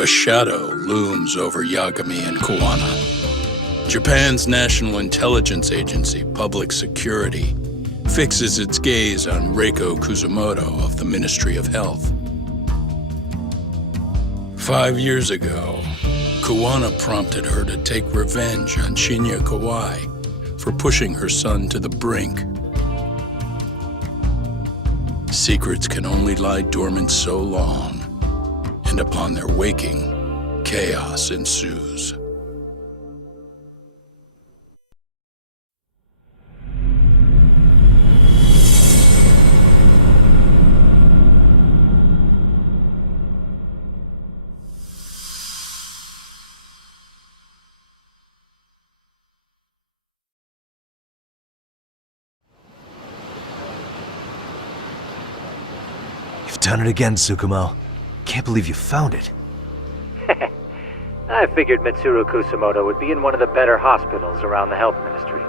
A shadow looms over Yagami and Koana. Japan's National Intelligence Agency, Public Security, fixes its gaze on Reiko Kuzumoto of the Ministry of Health. 5 years ago, Koana prompted her to take revenge on Shinya Kawai for pushing her son to the brink. Secrets can only lie dormant so long, and upon their waking, chaos ensues. You've done it again, Tsukumo. Can't believe you found it. I figured Mitsuru Kusumoto would be in one of the better hospitals around the health ministry.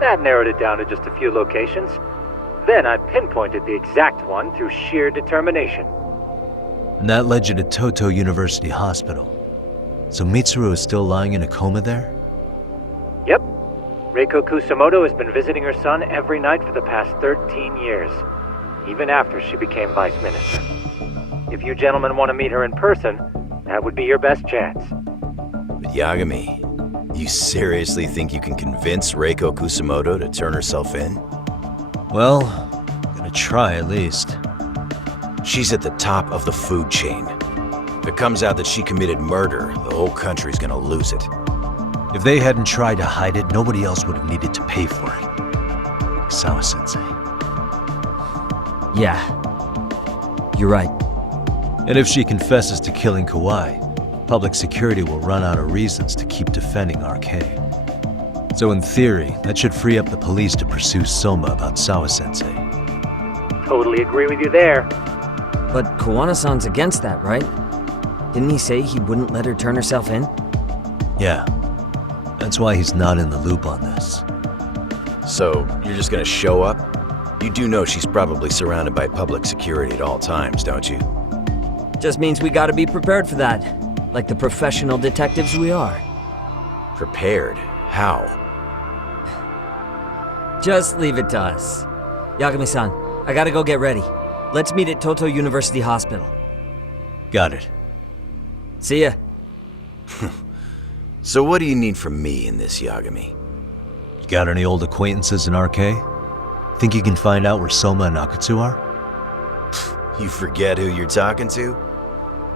That narrowed it down to just a few locations. Then I pinpointed the exact one through sheer determination. And that led you to Toto University Hospital. So Mitsuru is still lying in a coma there? Yep. Reiko Kusumoto has been visiting her son every night for the past 13 years, even after she became vice minister. If you gentlemen want to meet her in person, that would be your best chance. But Yagami, you seriously think you can convince Reiko Kusumoto to turn herself in? Well, gonna try at least. She's at the top of the food chain. If it comes out that she committed murder, the whole country's gonna lose it. If they hadn't tried to hide it, nobody else would have needed to pay for it. Like Sawa-sensei. Yeah. You're right. And if she confesses to killing Kawai, public security will run out of reasons to keep defending RK. So in theory, that should free up the police to pursue Soma about Sawa-sensei. Totally agree with you there. But Koana-san's against that, right? Didn't he say he wouldn't let her turn herself in? Yeah. That's why he's not in the loop on this. So, you're just gonna show up? You do know she's probably surrounded by public security at all times, don't you? Just means we gotta be prepared for that. Like the professional detectives we are. Prepared? How? Just leave it to us. Yagami-san, I gotta go get ready. Let's meet at Toto University Hospital. Got it. See ya. So what do you need from me in this, Yagami? You got any old acquaintances in RK? Think you can find out where Soma and Akatsu are? You forget who you're talking to?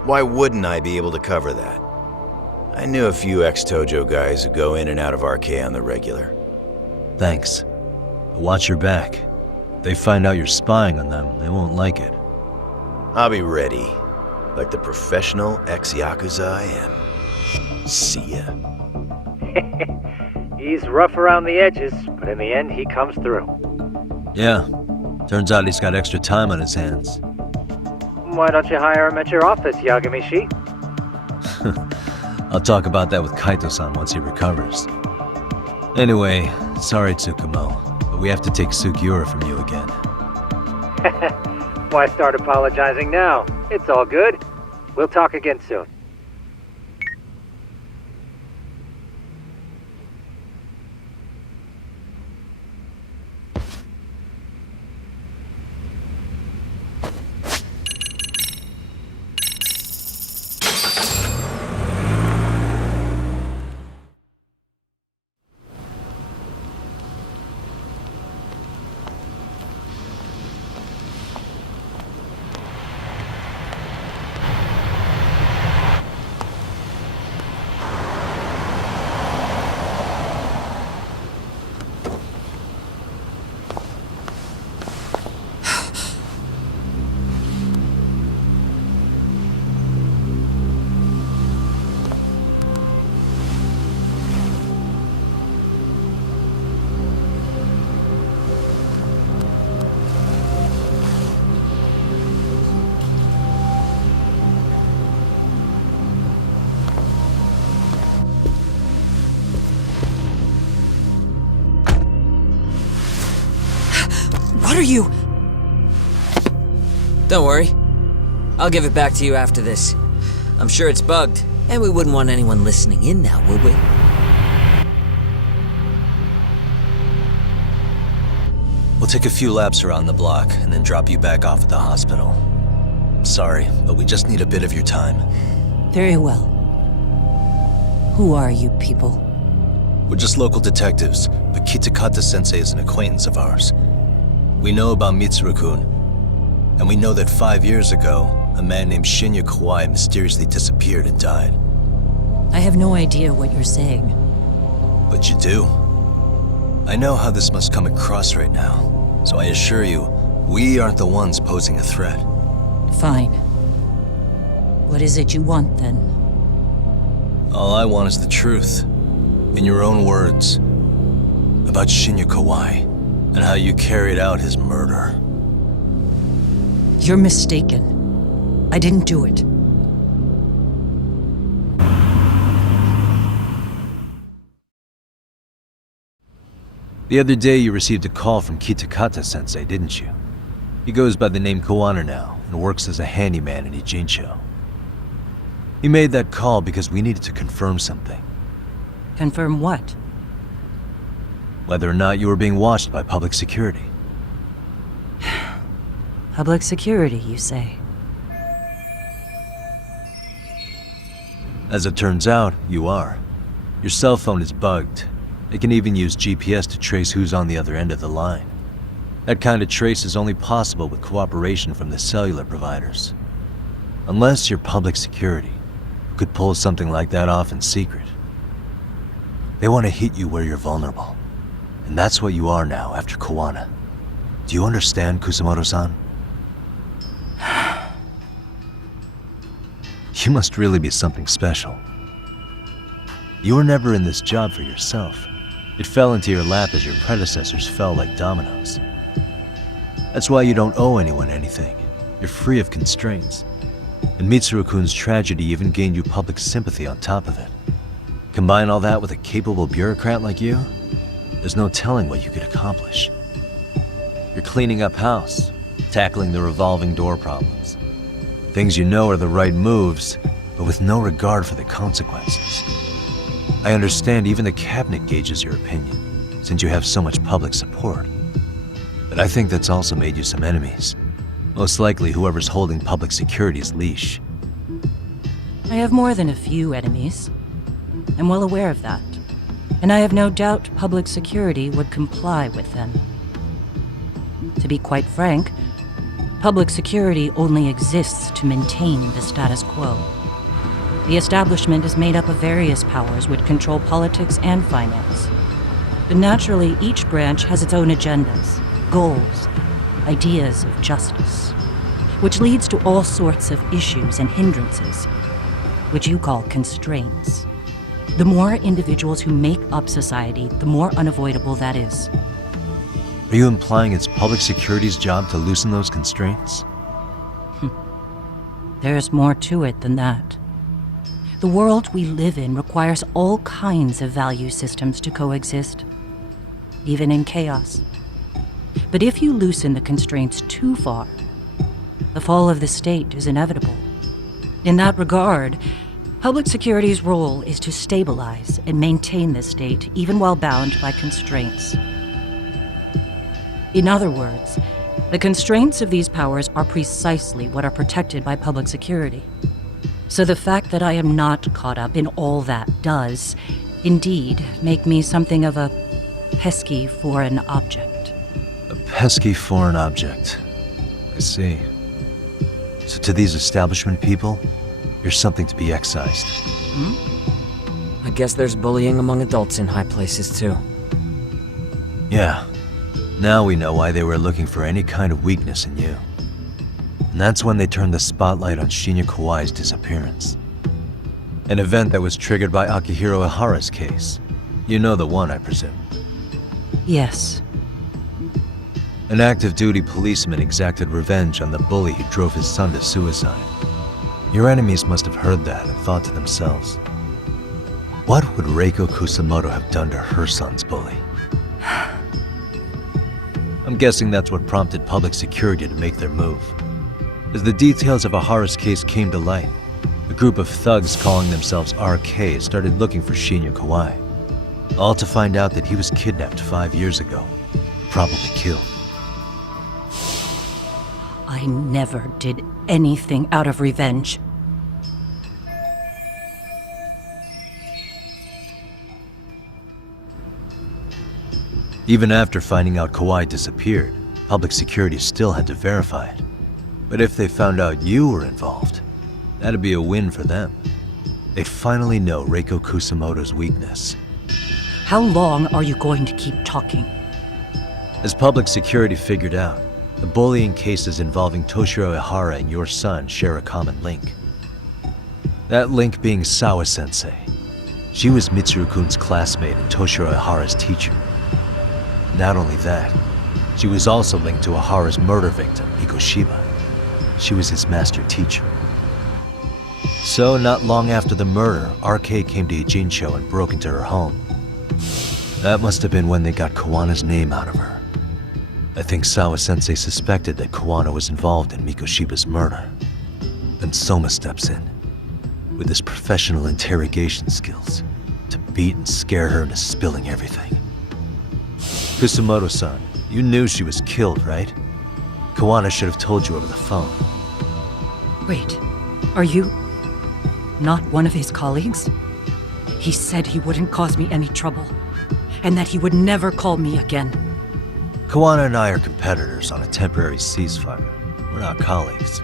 Why wouldn't I be able to cover that? I knew a few ex-Tojo guys who go in and out of RK on the regular. Thanks. But watch your back. If they find out you're spying on them, they won't like it. I'll be ready, like the professional ex-Yakuza I am. See ya. He's rough around the edges, but in the end he comes through. Yeah. Turns out he's got extra time on his hands. Why don't you hire him at your office, Yagami-shi? I'll talk about that with Kaito-san once he recovers. Anyway, sorry Tsukumo, but we have to take Sugiura from you again. Why start apologizing now? It's all good. We'll talk again soon. What are you? Don't worry. I'll give it back to you after this. I'm sure it's bugged, and we wouldn't want anyone listening in now, would we? We'll take a few laps around the block and then drop you back off at the hospital. Sorry, but we just need a bit of your time. Very well. Who are you people? We're just local detectives, but Kitakata-sensei is an acquaintance of ours. We know about Mitsuru-kun, and we know that 5 years ago, a man named Shinya Kawai mysteriously disappeared and died. I have no idea what you're saying. But you do. I know how this must come across right now, so I assure you, we aren't the ones posing a threat. Fine. What is it you want, then? All I want is the truth. In your own words. About Shinya Kawai, and how you carried out his murder. You're mistaken. I didn't do it. The other day you received a call from Kitakata-sensei, didn't you? He goes by the name Koana now, and works as a handyman in Ijincho. He made that call because we needed to confirm something. Confirm what? Whether or not you were being watched by public security. Public security, you say? As it turns out, you are. Your cell phone is bugged. It can even use GPS to trace who's on the other end of the line. That kind of trace is only possible with cooperation from the cellular providers. Unless you're public security, who could pull something like that off in secret. They want to hit you where you're vulnerable. And that's what you are now after Koana. Do you understand, Kusamoto-san? You must really be something special. You were never in this job for yourself. It fell into your lap as your predecessors fell like dominoes. That's why you don't owe anyone anything. You're free of constraints. And Mitsuru-kun's tragedy even gained you public sympathy on top of it. Combine all that with a capable bureaucrat like you, there's no telling what you could accomplish. You're cleaning up house, tackling the revolving door problems. Things you know are the right moves, but with no regard for the consequences. I understand even the cabinet gauges your opinion, since you have so much public support. But I think that's also made you some enemies. Most likely whoever's holding public security's leash. I have more than a few enemies. I'm well aware of that. And I have no doubt public security would comply with them. To be quite frank, public security only exists to maintain the status quo. The establishment is made up of various powers which control politics and finance. But naturally, each branch has its own agendas, goals, ideas of justice, which leads to all sorts of issues and hindrances, which you call constraints. The more individuals who make up society, the more unavoidable that is. Are you implying it's public security's job to loosen those constraints? There's more to it than that. The world we live in requires all kinds of value systems to coexist, even in chaos. But if you loosen the constraints too far, the fall of the state is inevitable. In that regard, public security's role is to stabilize and maintain the state, even while bound by constraints. In other words, the constraints of these powers are precisely what are protected by public security. So the fact that I am not caught up in all that does, indeed, make me something of a pesky foreign object. A pesky foreign object. I see. So to these establishment people, you're something to be excised. I guess there's bullying among adults in high places, too. Yeah. Now we know why they were looking for any kind of weakness in you. And that's when they turned the spotlight on Shinya Kawai's disappearance. An event that was triggered by Akihiro Ihara's case. You know the one, I presume. Yes. An active-duty policeman exacted revenge on the bully who drove his son to suicide. Your enemies must have heard that and thought to themselves, what would Reiko Kusamoto have done to her son's bully? I'm guessing that's what prompted public security to make their move. As the details of Ihara's case came to light, A group of thugs calling themselves RK started looking for Shinya Kawai, all to find out that he was kidnapped 5 years ago, probably killed. I never did anything out of revenge. Even after finding out Kawai disappeared, public security still had to verify it. But if they found out you were involved, that'd be a win for them. They'd finally know Reiko Kusamoto's weakness. How long are you going to keep talking? As public security figured out, the bullying cases involving Toshiro Ihara and your son share a common link. That link being Sawa-sensei. She was Mitsuru-kun's classmate and Toshiro Ihara's teacher. Not only that, she was also linked to Ihara's murder victim, Mikoshiba. She was his master teacher. So, not long after the murder, RK came to Ijincho and broke into her home. That must have been when they got Kawana's name out of her. I think Sawa-sensei suspected that Kawana was involved in Mikoshiba's murder. Then Soma steps in, with his professional interrogation skills, to beat and scare her into spilling everything. Kusamoto-san, you knew she was killed, right? Kawana should have told you over the phone. Wait, are you not one of his colleagues? He said he wouldn't cause me any trouble, and that he would never call me again. Kawana and I are competitors on a temporary ceasefire. We're not colleagues.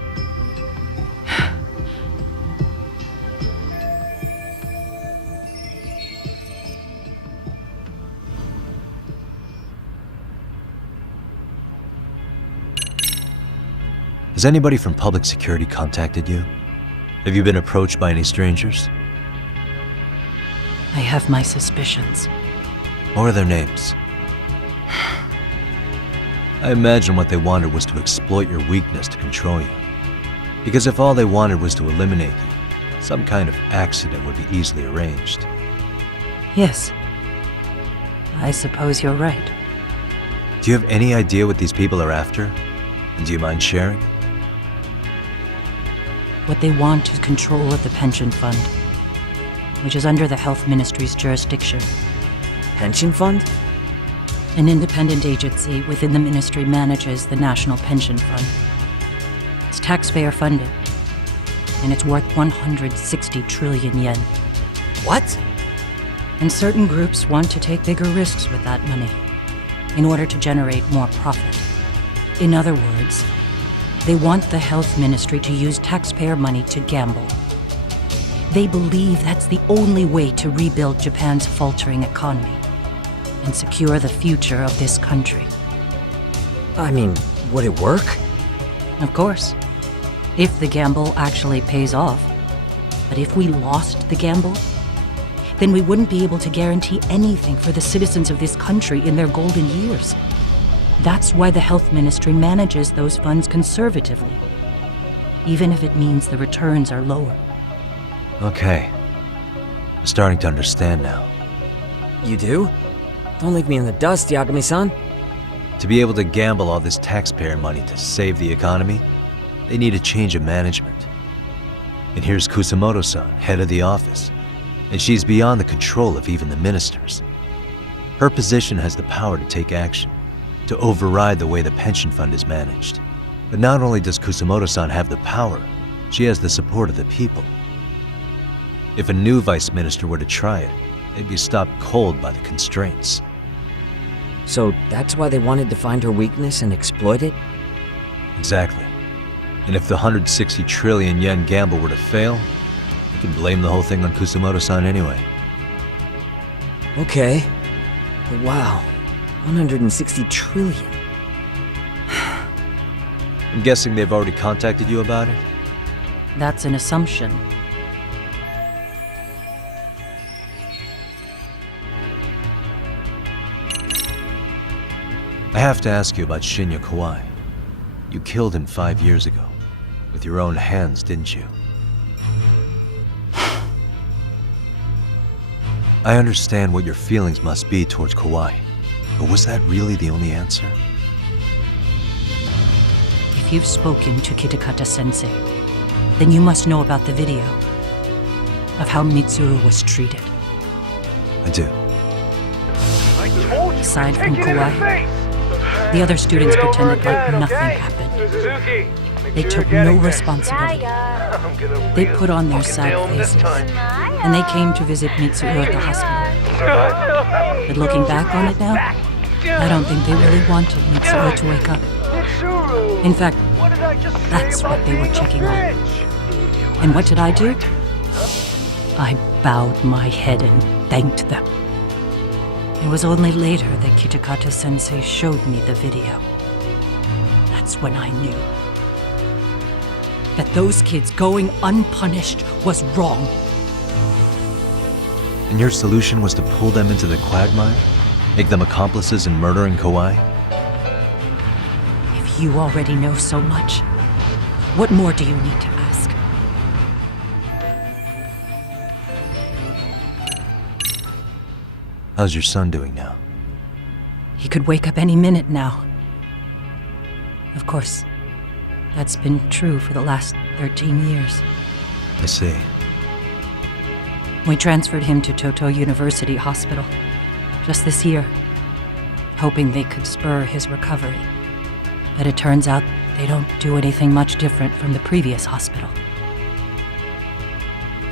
Has anybody from public security contacted you? Have you been approached by any strangers? I have my suspicions. What are their names? I imagine what they wanted was to exploit your weakness to control you. Because if all they wanted was to eliminate you, some kind of accident would be easily arranged. Yes. I suppose you're right. Do you have any idea what these people are after? And do you mind sharing? What they want is control of the pension fund, which is under the Health Ministry's jurisdiction. Pension fund? An independent agency within the ministry manages the National Pension Fund. It's taxpayer funded, and it's worth 160 trillion yen. What? And certain groups want to take bigger risks with that money in order to generate more profit. In other words, they want the health ministry to use taxpayer money to gamble. They believe that's the only way to rebuild Japan's faltering economy and secure the future of this country. I mean, would it work? Of course, if the gamble actually pays off. But if we lost the gamble, then we wouldn't be able to guarantee anything for the citizens of this country in their golden years. That's why the health ministry manages those funds conservatively, even if it means the returns are lower. Okay. I'm starting to understand now. You do? Don't leave me in the dust, Yagami-san. To be able to gamble all this taxpayer money to save the economy, they need a change of management. And here's Kusamoto-san, head of the office, and she's beyond the control of even the ministers. Her position has the power to take action, to override the way the pension fund is managed. But not only does Kusamoto-san have the power, she has the support of the people. If a new vice minister were to try it, they'd be stopped cold by the constraints. So that's why they wanted to find her weakness and exploit it? Exactly. And if the 160 trillion yen gamble were to fail, they can blame the whole thing on Kusamoto-san anyway. Okay. But wow, 160 trillion. I'm guessing they've already contacted you about it? That's an assumption. I have to ask you about Shinya Kawai. You killed him 5 years ago. With your own hands, didn't you? I understand what your feelings must be towards Kawai, but was that really the only answer? If you've spoken to Kitakata-sensei, then you must know about the video. of how Mitsuru was treated. I do. Aside from Kawai, the other students pretended like nothing happened. They took no responsibility. They put on their sad faces, and they came to visit Mitsuru at the hospital. But looking back on it now, I don't think they really wanted Mitsuru to wake up. In fact, that's what they were checking on. And what did I do? I bowed my head and thanked them. It was only later that Kitakata-sensei showed me the video. That's when I knew that those kids going unpunished was wrong. And your solution was to pull them into the quagmire? Make them accomplices in murdering Kawai? If you already know so much, what more do you need to ask? How's your son doing now? He could wake up any minute now. Of course, that's been true for the last 13 years. I see. We transferred him to Toto University Hospital just this year, hoping they could spur his recovery. But it turns out they don't do anything much different from the previous hospital.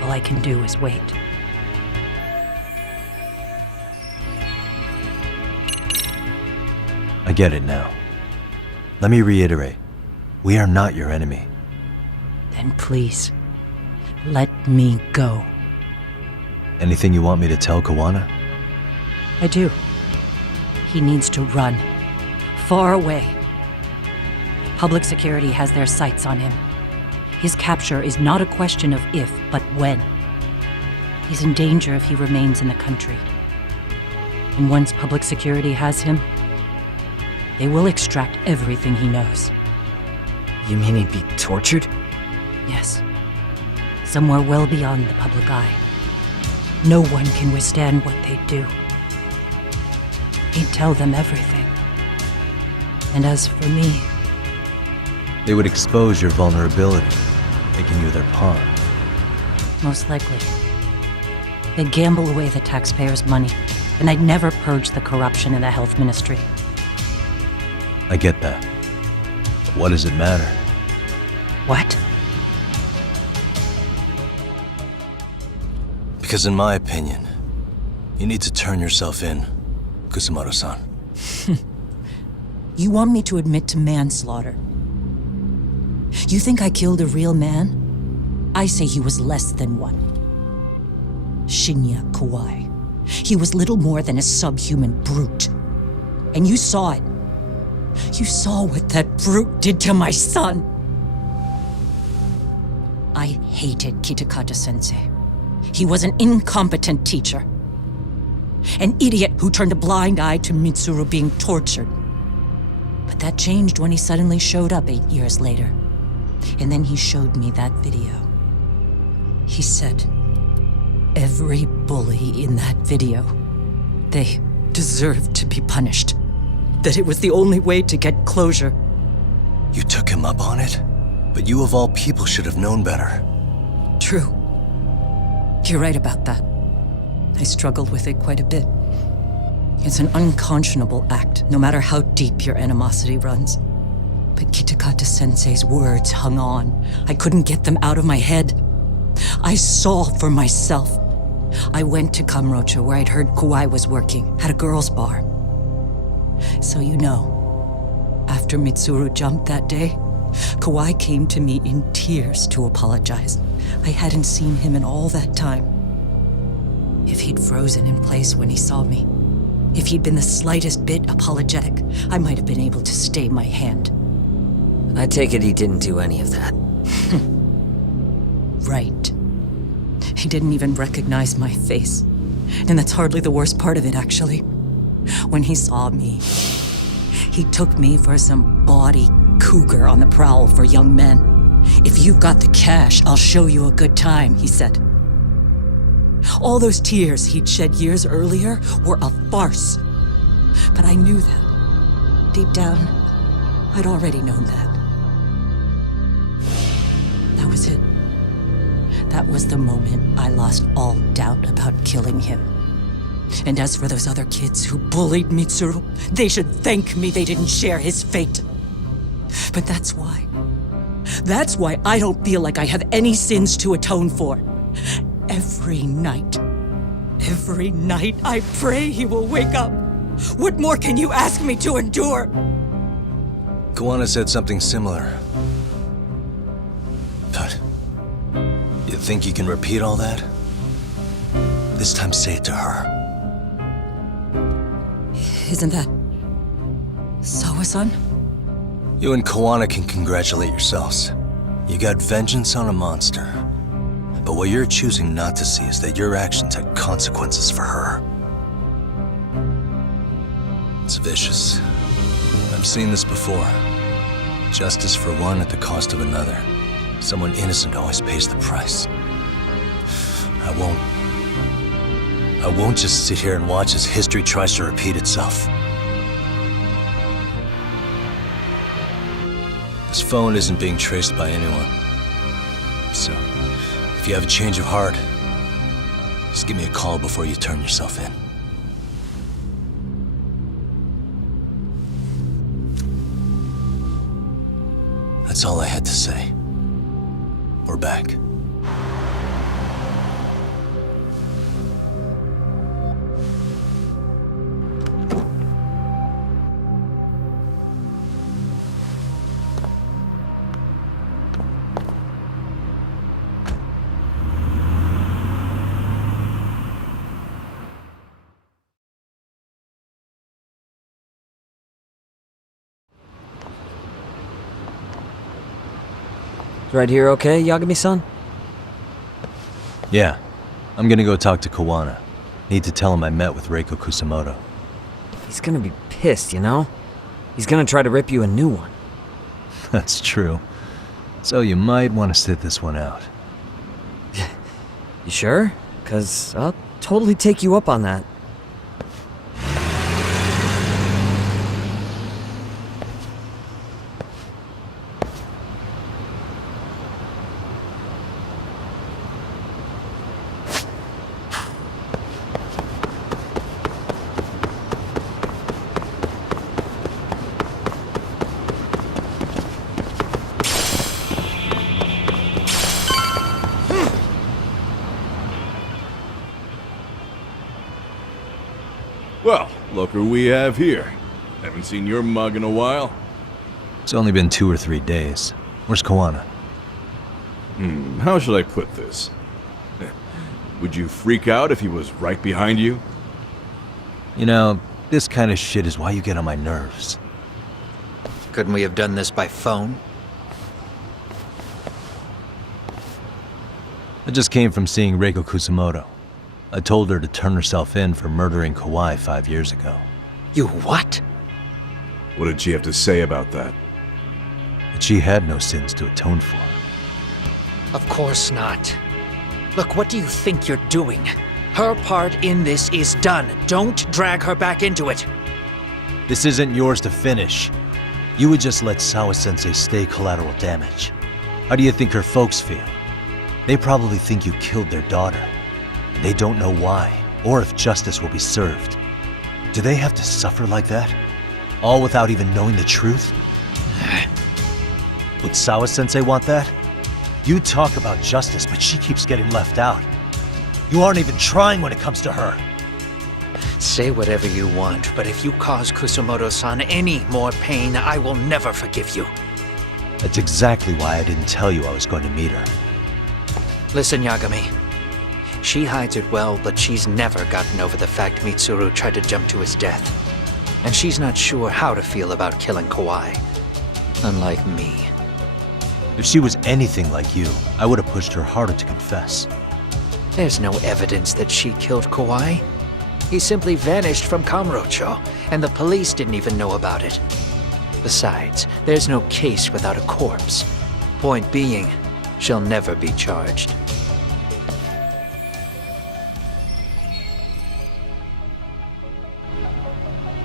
All I can do is wait. I get it now. Let me reiterate. We are not your enemy. Then please, let me go. Anything you want me to tell Kawana? I do. He needs to run. Far away. Public security has their sights on him. His capture is not a question of if, but when. He's in danger if he remains in the country. And once public security has him, they will extract everything he knows. You mean he'd be tortured? Yes. Somewhere well beyond the public eye. No one can withstand what they do. He'd tell them everything. And as for me, They would expose your vulnerability, making you their pawn. most likely, they'd gamble away the taxpayers' money, and I'd never purge the corruption in the health ministry. I get that. But what does it matter? What? Because in my opinion, you need to turn yourself in, Kusumoto-san. You want me to admit to manslaughter? You think I killed a real man? I say he was less than one. Shinya Kawai. He was little more than a subhuman brute. And you saw it. You saw what that brute did to my son. I hated Kitakata-sensei. He was an incompetent teacher. An idiot who turned a blind eye to Mitsuru being tortured. But that changed when he suddenly showed up 8 years later. And then he showed me that video. He said, every bully in that video, they deserved to be punished. That it was the only way to get closure. You took him up on it? But you of all people should have known better. True. You're right about that. I struggled with it quite a bit. It's an unconscionable act, no matter how deep your animosity runs. But Kitakata-sensei's words hung on. I couldn't get them out of my head. I saw for myself. I went to Kamurocho, where I'd heard Kawai was working, at a girls' bar. So you know, after Mitsuru jumped that day, Kawai came to me in tears to apologize. I hadn't seen him in all that time. If he'd frozen in place when he saw me, if he'd been the slightest bit apologetic, I might have been able to stay my hand. I take it he didn't do any of that. Right. He didn't even recognize my face. And that's hardly the worst part of it, actually. When he saw me, he took me for some bawdy cougar on the prowl for young men. If you've got the cash, I'll show you a good time, he said. All those tears he'd shed years earlier were a farce. But I knew that. Deep down, I'd already known that. That was it. That was the moment I lost all doubt about killing him. And as for those other kids who bullied Mitsuru, they should thank me they didn't share his fate. But that's why I don't feel like I have any sins to atone for. Every night I pray he will wake up. What more can you ask me to endure? Koana said something similar. But you think you can repeat all that? This time say it to her. Isn't that Sawa-san? You and Koana can congratulate yourselves. You got vengeance on a monster. But what you're choosing not to see is that your actions had consequences for her. It's vicious. I've seen this before. Justice for one at the cost of another. Someone innocent always pays the price. I won't just sit here and watch as history tries to repeat itself. This phone isn't being traced by anyone. So, if you have a change of heart, just give me a call before you turn yourself in. That's all I had to say. We're back. Right here okay, Yagami-san? Yeah, I'm gonna go talk to Koana. Need to tell him I met with Reiko Kusamoto. He's gonna be pissed, you know? He's gonna try to rip you a new one. That's true. So you might want to sit this one out. You sure? 'Cause I'll totally take you up on that. Well, look who we have here. Haven't seen your mug in a while. It's only been 2 or 3 days. Where's Koana? How should I put this? Would you freak out if he was right behind you? You know, this kind of shit is why you get on my nerves. Couldn't we have done this by phone? I just came from seeing Reiko Kusamoto. I told her to turn herself in for murdering Kawai 5 years ago. You what? What did she have to say about that? That she had no sins to atone for. Of course not. Look, what do you think you're doing? Her part in this is done. Don't drag her back into it. This isn't yours to finish. You would just let Sawa-sensei stay collateral damage. How do you think her folks feel? They probably think you killed their daughter. They don't know why, or if justice will be served. Do they have to suffer like that? All without even knowing the truth? Would Sawa-sensei want that? You talk about justice, but she keeps getting left out. You aren't even trying when it comes to her. Say whatever you want, but if you cause Kusamoto-san any more pain, I will never forgive you. That's exactly why I didn't tell you I was going to meet her. Listen, Yagami. She hides it well, but she's never gotten over the fact Mitsuru tried to jump to his death. And she's not sure how to feel about killing Kawai. Unlike me. If she was anything like you, I would have pushed her harder to confess. There's no evidence that she killed Kawai. He simply vanished from Kamurocho, and the police didn't even know about it. Besides, there's no case without a corpse. Point being, she'll never be charged.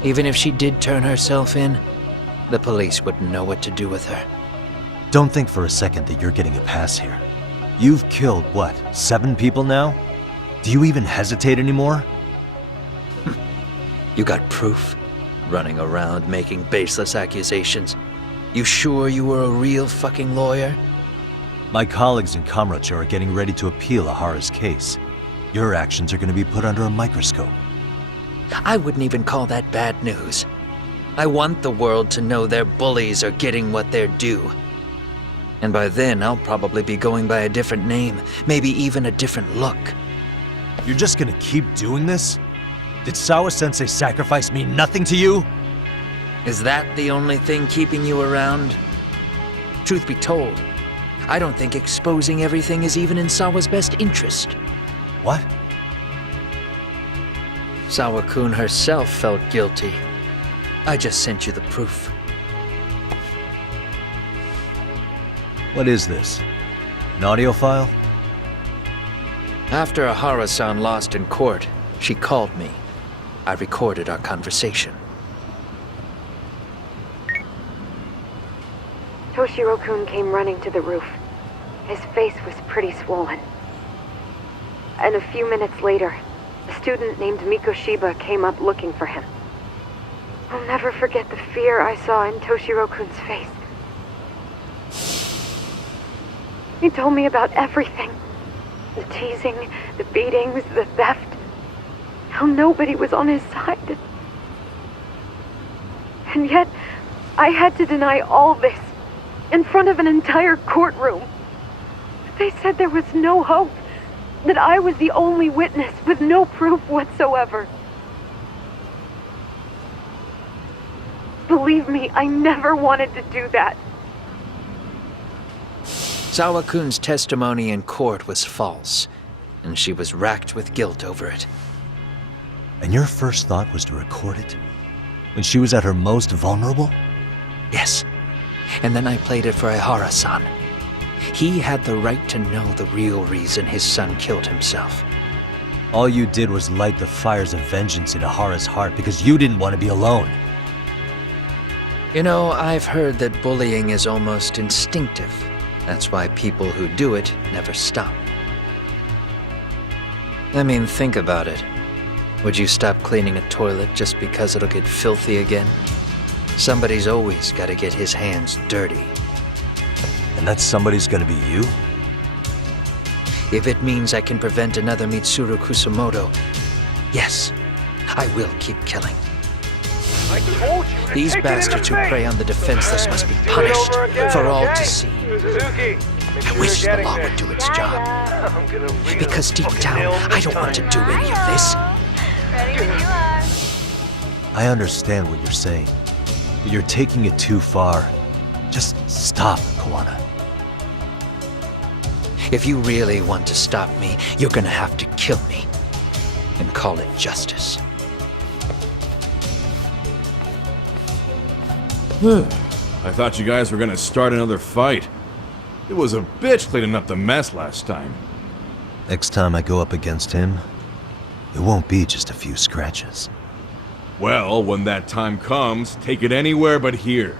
Even if she did turn herself in, the police wouldn't know what to do with her. Don't think for a second that you're getting a pass here. You've killed, what, 7 people now? Do you even hesitate anymore? You got proof? Running around making baseless accusations. You sure you were a real fucking lawyer? My colleagues in Kamurocho are getting ready to appeal Ahara's case. Your actions are going to be put under a microscope. I wouldn't even call that bad news. I want the world to know their bullies are getting what they're due. And by then, I'll probably be going by a different name, maybe even a different look. You're just gonna keep doing this? Did Sawa-sensei sacrifice mean nothing to you? Is that the only thing keeping you around? Truth be told, I don't think exposing everything is even in Sawa's best interest. What? Sawa-kun herself felt guilty. I just sent you the proof. What is this? An audio file? After Ahara-san lost in court, she called me. I recorded our conversation. Toshiro-kun came running to the roof. His face was pretty swollen. And a few minutes later, a student named Mikoshiba came up looking for him. I'll never forget the fear I saw in Toshiro-kun's face. He told me about everything. The teasing, the beatings, the theft. How nobody was on his side. And yet, I had to deny all this in front of an entire courtroom. They said there was no hope, that I was the only witness with no proof whatsoever. Believe me, I never wanted to do that. Sawa-kun's testimony in court was false, and she was racked with guilt over it. And your first thought was to record it? When she was at her most vulnerable? Yes. And then I played it for Ihara-san. He had the right to know the real reason his son killed himself. All you did was light the fires of vengeance in Ahara's heart because you didn't want to be alone. You know, I've heard that bullying is almost instinctive. That's why people who do it never stop. I mean, think about it. Would you stop cleaning a toilet just because it'll get filthy again? Somebody's always got to get his hands dirty. And that somebody's gonna be you? If it means I can prevent another Mitsuru Kusumoto, yes, I will keep killing. These bastards who prey on the defenseless must be punished for all to see. I wish the law would do its job. Because deep down, I don't want to do any of this. I understand what you're saying, but you're taking it too far. Just stop, Kawana. If you really want to stop me, you're gonna have to kill me. And call it justice. I thought you guys were gonna start another fight. It was a bitch cleaning up the mess last time. Next time I go up against him, it won't be just a few scratches. Well, when that time comes, take it anywhere but here.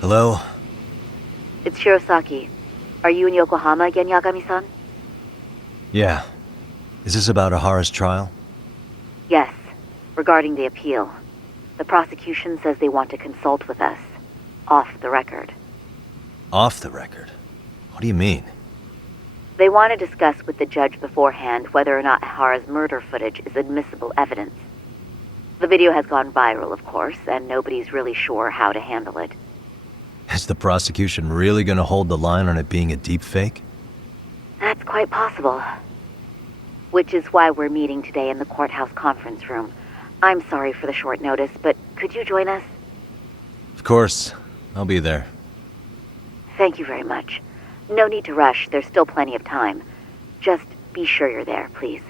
Hello? It's Shirosaki. Are you in Yokohama again, Yagami-san? Yeah. Is this about Ahara's trial? Yes, regarding the appeal. The prosecution says they want to consult with us. Off the record. Off the record? What do you mean? They want to discuss with the judge beforehand whether or not Ahara's murder footage is admissible evidence. The video has gone viral, of course, and nobody's really sure how to handle it. Is the prosecution really gonna hold the line on it being a deepfake? That's quite possible. which is why we're meeting today in the courthouse conference room. I'm sorry for the short notice, but could you join us? Of course. I'll be there. Thank you very much. No need to rush, there's still plenty of time. Just be sure you're there, please.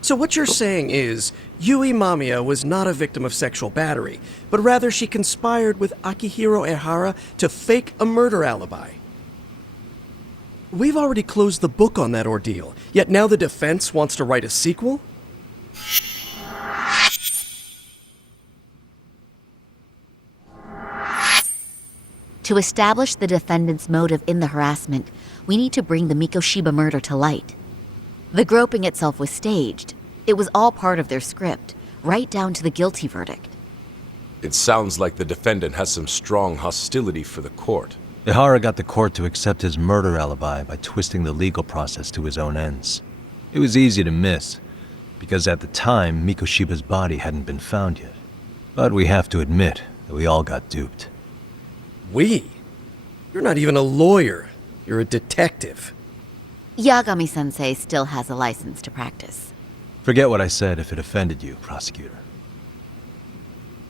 So what you're saying is, Yui Mamiya was not a victim of sexual battery, but rather she conspired with Akihiro Ehara to fake a murder alibi. We've already closed the book on that ordeal, yet now the defense wants to write a sequel? To establish the defendant's motive in the harassment, we need to bring the Mikoshiba murder to light. The groping itself was staged. It was all part of their script, right down to the guilty verdict. It sounds like the defendant has some strong hostility for the court. Ehara got the court to accept his murder alibi by twisting the legal process to his own ends. It was easy to miss, because at the time, Mikoshiba's body hadn't been found yet. But we have to admit that we all got duped. We? You're not even a lawyer. You're a detective. Yagami-sensei still has a license to practice. Forget what I said if it offended you, prosecutor.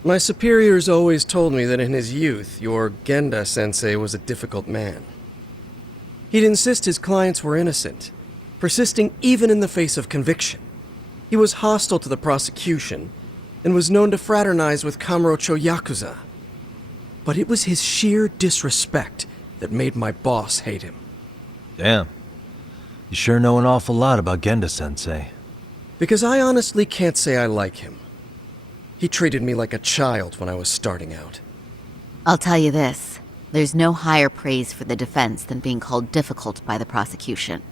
My superiors always told me that in his youth, your Genda-sensei was a difficult man. He'd insist his clients were innocent, persisting even in the face of conviction. He was hostile to the prosecution, and was known to fraternize with Kamurocho Yakuza. But it was his sheer disrespect that made my boss hate him. Damn. You sure know an awful lot about Genda-sensei. Because I honestly can't say I like him. He treated me like a child when I was starting out. I'll tell you this, there's no higher praise for the defense than being called difficult by the prosecution.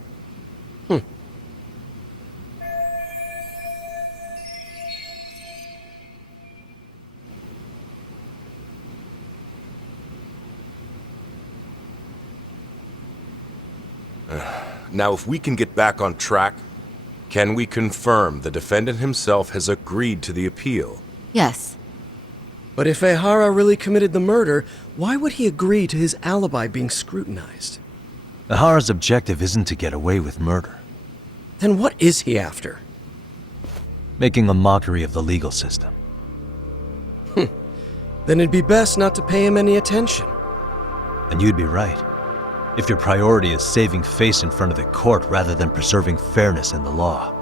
Now, if we can get back on track, can we confirm the defendant himself has agreed to the appeal? Yes. But if Ehara really committed the murder, why would he agree to his alibi being scrutinized? Ehara's objective isn't to get away with murder. Then what is he after? Making a mockery of the legal system. Then it'd be best not to pay him any attention. And you'd be right. If your priority is saving face in front of the court rather than preserving fairness in the law.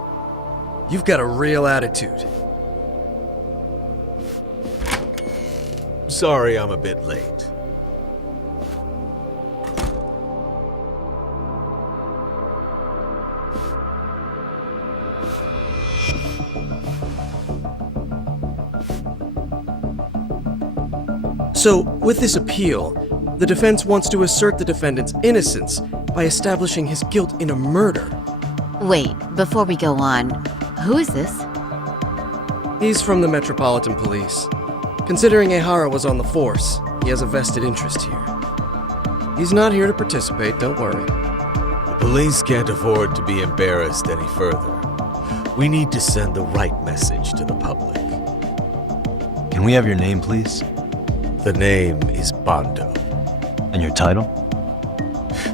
You've got a real attitude. Sorry I'm a bit late. So, with this appeal, the defense wants to assert the defendant's innocence by establishing his guilt in a murder. Wait, before we go on, who is this? He's from the Metropolitan Police. Considering Ehara was on the force, he has a vested interest here. He's not here to participate, don't worry. The police can't afford to be embarrassed any further. We need to send the right message to the public. Can we have your name, please? The name is Bando. And your title?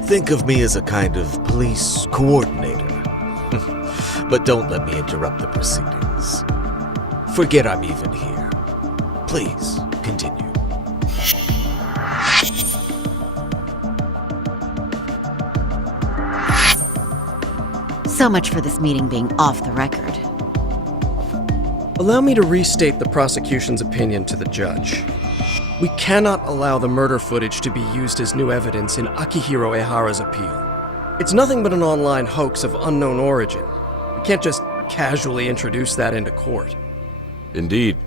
Think of me as a kind of police coordinator. But don't let me interrupt the proceedings. Forget I'm even here. Please, continue. So much for this meeting being off the record. Allow me to restate the prosecution's opinion to the judge. We cannot allow the murder footage to be used as new evidence in Akihiro Ehara's appeal. It's nothing but an online hoax of unknown origin. We can't just casually introduce that into court. Indeed.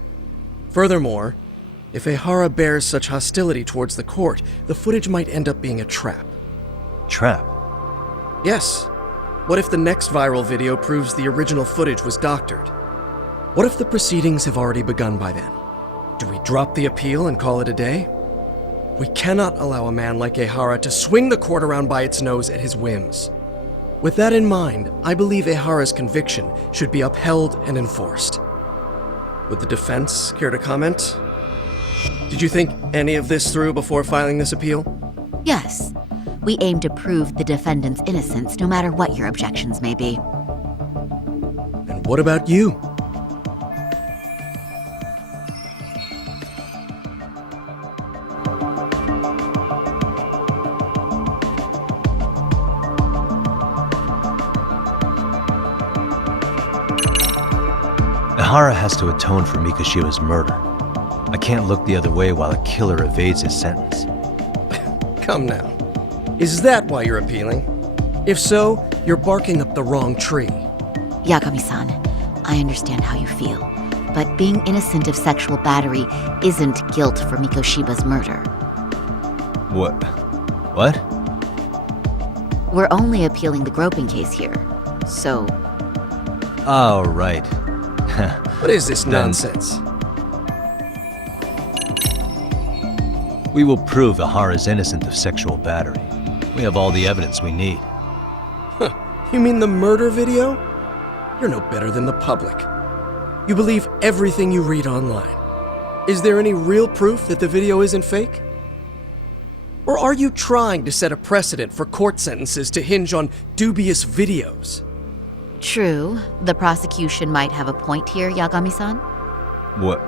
Furthermore, if Ehara bears such hostility towards the court, the footage might end up being a trap. Trap? Yes. What if the next viral video proves the original footage was doctored? What if the proceedings have already begun by then? Do we drop the appeal and call it a day? We cannot allow a man like Ehara to swing the court around by its nose at his whims. With that in mind, I believe Ehara's conviction should be upheld and enforced. Would the defense care to comment? Did you think any of this through before filing this appeal? Yes. We aim to prove the defendant's innocence no matter what your objections may be. And what about you? Ehara has to atone for Mikoshiba's murder. I can't look the other way while a killer evades his sentence. Come now. Is that why you're appealing? If so, you're barking up the wrong tree. Yagami-san, I understand how you feel, but being innocent of sexual battery isn't guilt for Mikoshiba's murder. What? What? We're only appealing the groping case here, so... Oh, right. What is this nonsense? We will prove Ehara's innocent of sexual battery. We have all the evidence we need. Huh. You mean the murder video? You're no better than the public. You believe everything you read online. Is there any real proof that the video isn't fake? Or are you trying to set a precedent for court sentences to hinge on dubious videos? True. The prosecution might have a point here, Yagami-san. What?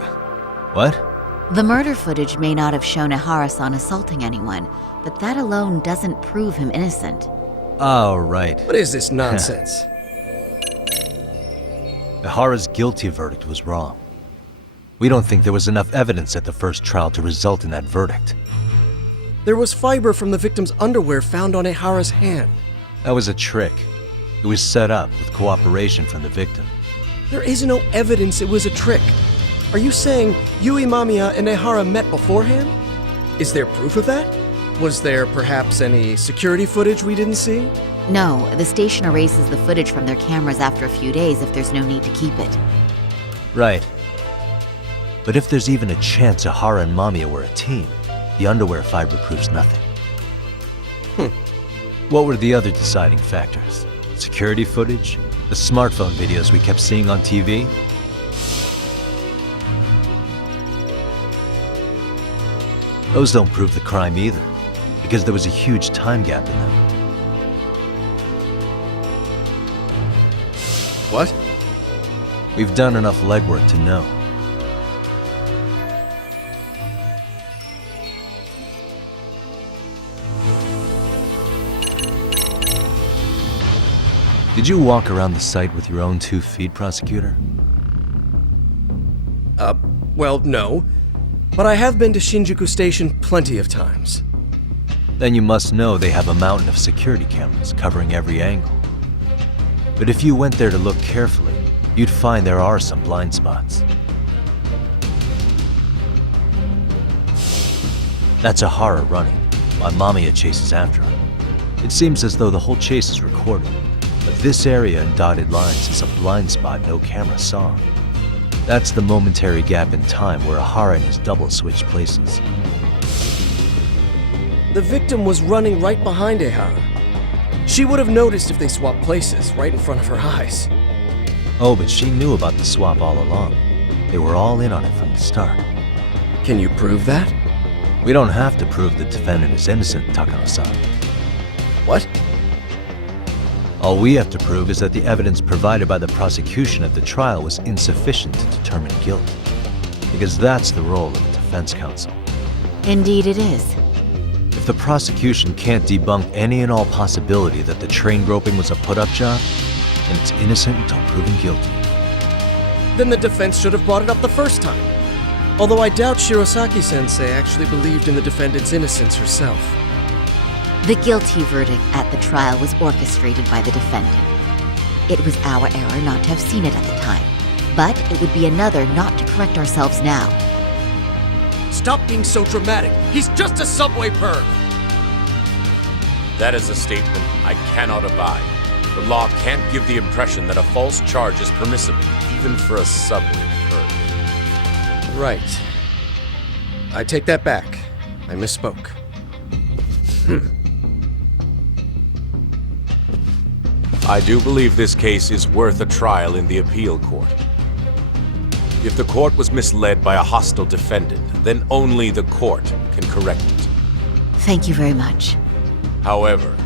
The murder footage may not have shown Ehara-san assaulting anyone, but that alone doesn't prove him innocent. Oh, right. What is this nonsense? Ehara's guilty verdict was wrong. We don't think there was enough evidence at the first trial to result in that verdict. There was fiber from the victim's underwear found on Ehara's hand. That was a trick. It was set up with cooperation from the victim. There is no evidence it was a trick. Are you saying Yui Mamiya and Ehara met beforehand? Is there proof of that? Was there perhaps any security footage we didn't see? No, the station erases the footage from their cameras after a few days if there's no need to keep it. Right. But if there's even a chance Ehara and Mamiya were a team, the underwear fiber proves nothing. What were the other deciding factors? Security footage? The smartphone videos we kept seeing on TV? Those don't prove the crime either, because there was a huge time gap in them. What? We've done enough legwork to know. Did you walk around the site with your own 2 feet, prosecutor? Well, no. But I have been to Shinjuku Station plenty of times. Then you must know they have a mountain of security cameras covering every angle. But if you went there to look carefully, you'd find there are some blind spots. That's Ehara running, while Mamiya chases after him. It seems as though the whole chase is recorded, but this area in dotted lines is a blind spot no camera saw. That's the momentary gap in time where Ehara and his double switched places. The victim was running right behind Ehara. She would have noticed if they swapped places right in front of her eyes. Oh, but she knew about the swap all along. They were all in on it from the start. Can you prove that? We don't have to prove the defendant is innocent, Takano-san. What? All we have to prove is that the evidence provided by the prosecution at the trial was insufficient to determine guilt. Because that's the role of the defense counsel. Indeed it is. If the prosecution can't debunk any and all possibility that the train groping was a put-up job, then it's innocent until proven guilty. Then the defense should have brought it up the first time. Although I doubt Shirosaki-sensei actually believed in the defendant's innocence herself. The guilty verdict at the trial was orchestrated by the defendant. It was our error not to have seen it at the time, but it would be another not to correct ourselves now. Stop being so dramatic. He's just a subway perv. That is a statement I cannot abide. The law can't give the impression that a false charge is permissible, even for a subway perv. Right. I take that back. I misspoke. I do believe this case is worth a trial in the appeal court. If the court was misled by a hostile defendant, then only the court can correct it. Thank you very much. However,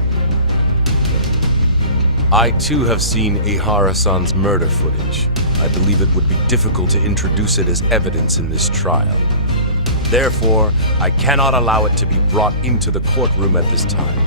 I too have seen Ihara-san's murder footage. I believe it would be difficult to introduce it as evidence in this trial. Therefore, I cannot allow it to be brought into the courtroom at this time.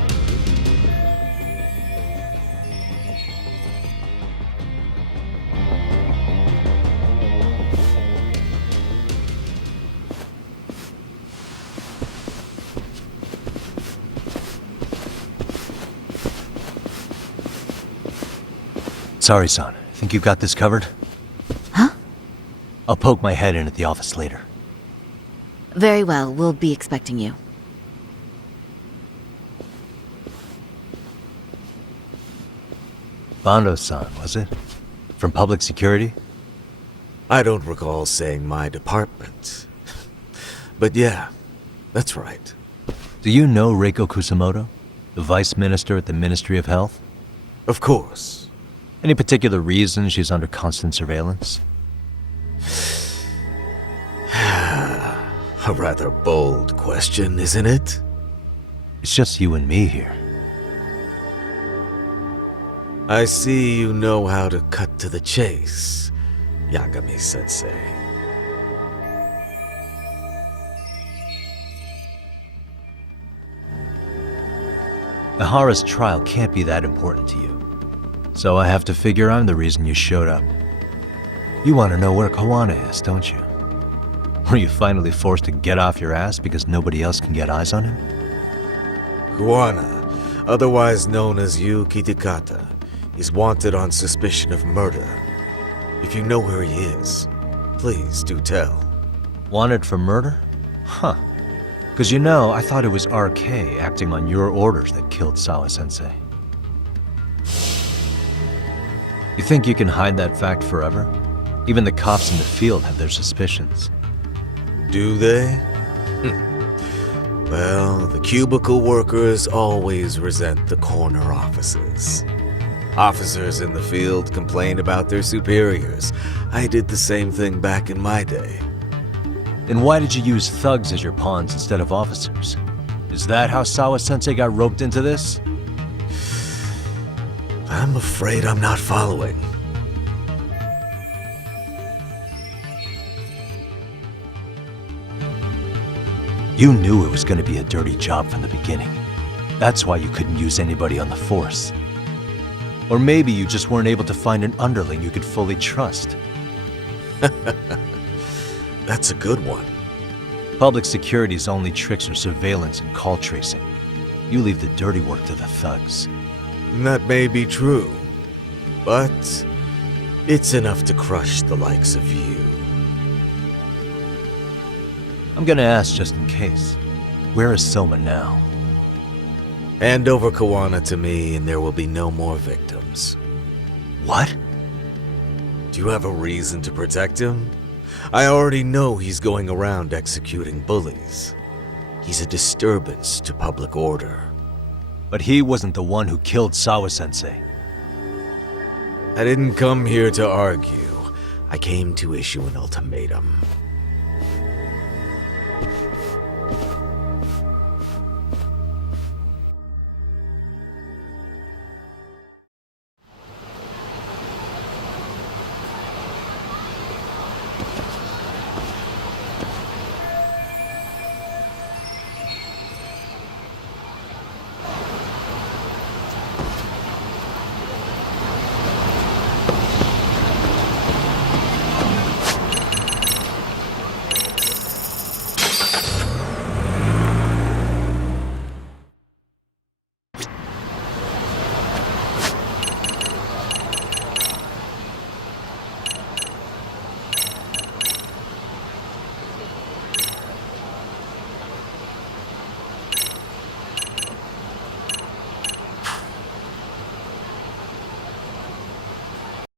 Sorry, son. Think you've got this covered? Huh? I'll poke my head in at the office later. Very well, we'll be expecting you. Bando-san, was it? From public security? I don't recall saying my department. But yeah, that's right. Do you know Reiko Kusamoto? The vice minister at the Ministry of Health? Of course. Any particular reason she's under constant surveillance? A rather bold question, isn't it? It's just you and me here. I see you know how to cut to the chase, Yagami-sensei. Ihara's trial can't be that important to you. So I have to figure I'm the reason you showed up. You want to know where Kawana is, don't you? Were you finally forced to get off your ass because nobody else can get eyes on him? Kuwana, otherwise known as Yu Kitakata, is wanted on suspicion of murder. If you know where he is, please do tell. Wanted for murder? Huh. Because you know, I thought it was RK acting on your orders that killed Sawa-sensei. You think you can hide that fact forever? Even the cops in the field have their suspicions. Do they? Well, the cubicle workers always resent the corner offices. Officers in the field complain about their superiors. I did the same thing back in my day. Then why did you use thugs as your pawns instead of officers? Is that how Sawa-sensei got roped into this? I'm afraid I'm not following. You knew it was going to be a dirty job from the beginning. That's why you couldn't use anybody on the force. Or maybe you just weren't able to find an underling you could fully trust. That's a good one. Public security's only tricks are surveillance and call tracing. You leave the dirty work to the thugs. That may be true, but it's enough to crush the likes of you. I'm gonna ask just in case. Where is Soma now? Hand over Kawana to me and there will be no more victims. What? Do you have a reason to protect him? I already know he's going around executing bullies. He's a disturbance to public order. But he wasn't the one who killed Sawa-sensei. I didn't come here to argue. I came to issue an ultimatum.